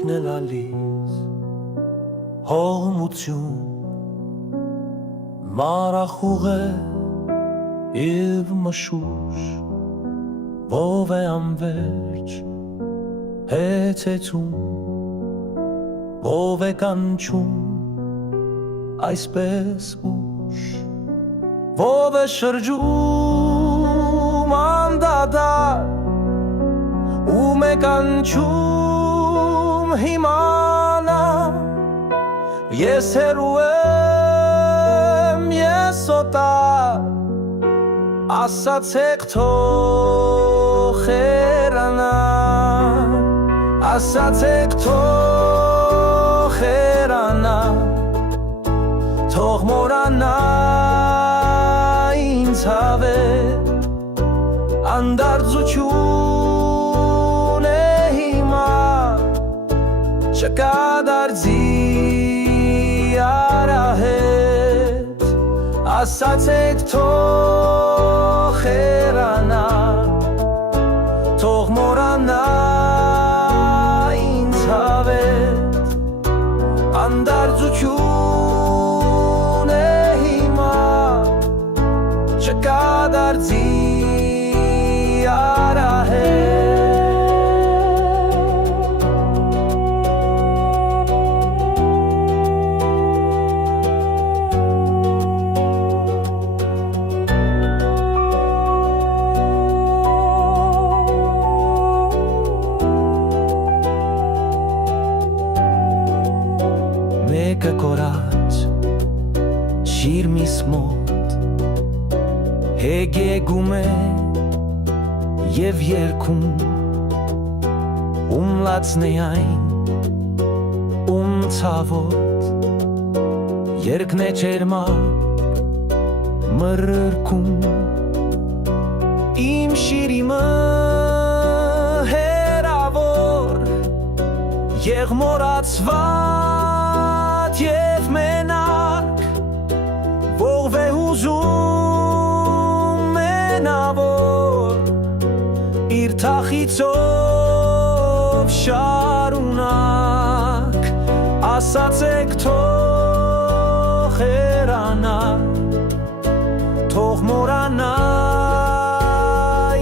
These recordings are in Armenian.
Ակնել ալիս հողմություն Մարախուղ է և մշուշ Ով է անվերջ հետեցում Ով է կանչում այսպես ուշ Ով է շրջում անդադար Ում է կանչում հիմանա Ես հեռու եմ, ես օտար Ասացեք թող հեռանա Ասացեք թող հեռանա Թող մորանա ինձ հավեր Անդարձություն է հիմա Չկա դարձի արահետ Ասացեք թող հեռանա Թող մորանա ինձ հավետ Անդարձություն է հիմա Չկա դարձի Մեկը կորած շիրմիս մոտ հեգեգում է և երգում Ում լացն է այն, ում ցավոտ Երգն է ջերմակ մռռքում Իմ շիրիմը հեռավոր Եղմորացված և մենակ Ով է ուզում մենավոր Իր թախիծով շարունակ Ասացեք թող հեռանա Թող մորանա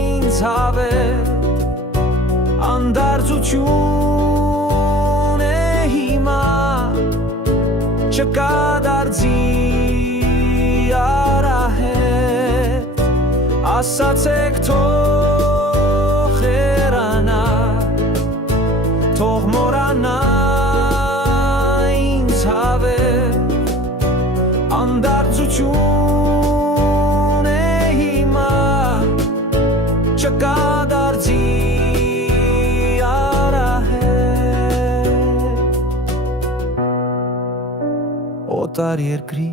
ինձ հավետ Անդարձություն է հիմա Չկա դարձի արահետ Ասացեք թող հեռանա Թող մորանա ինձ հավետ Անդարձություն է հիմա Չկա դարձի արահետ Օտար երկրի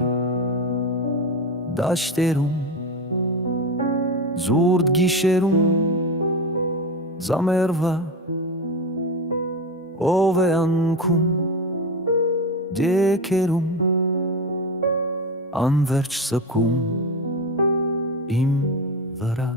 դաշտերում Զուրդ գիշերում Զամերվա Ով է անքում Դեքերում Անվերջ սգում Իմ վրա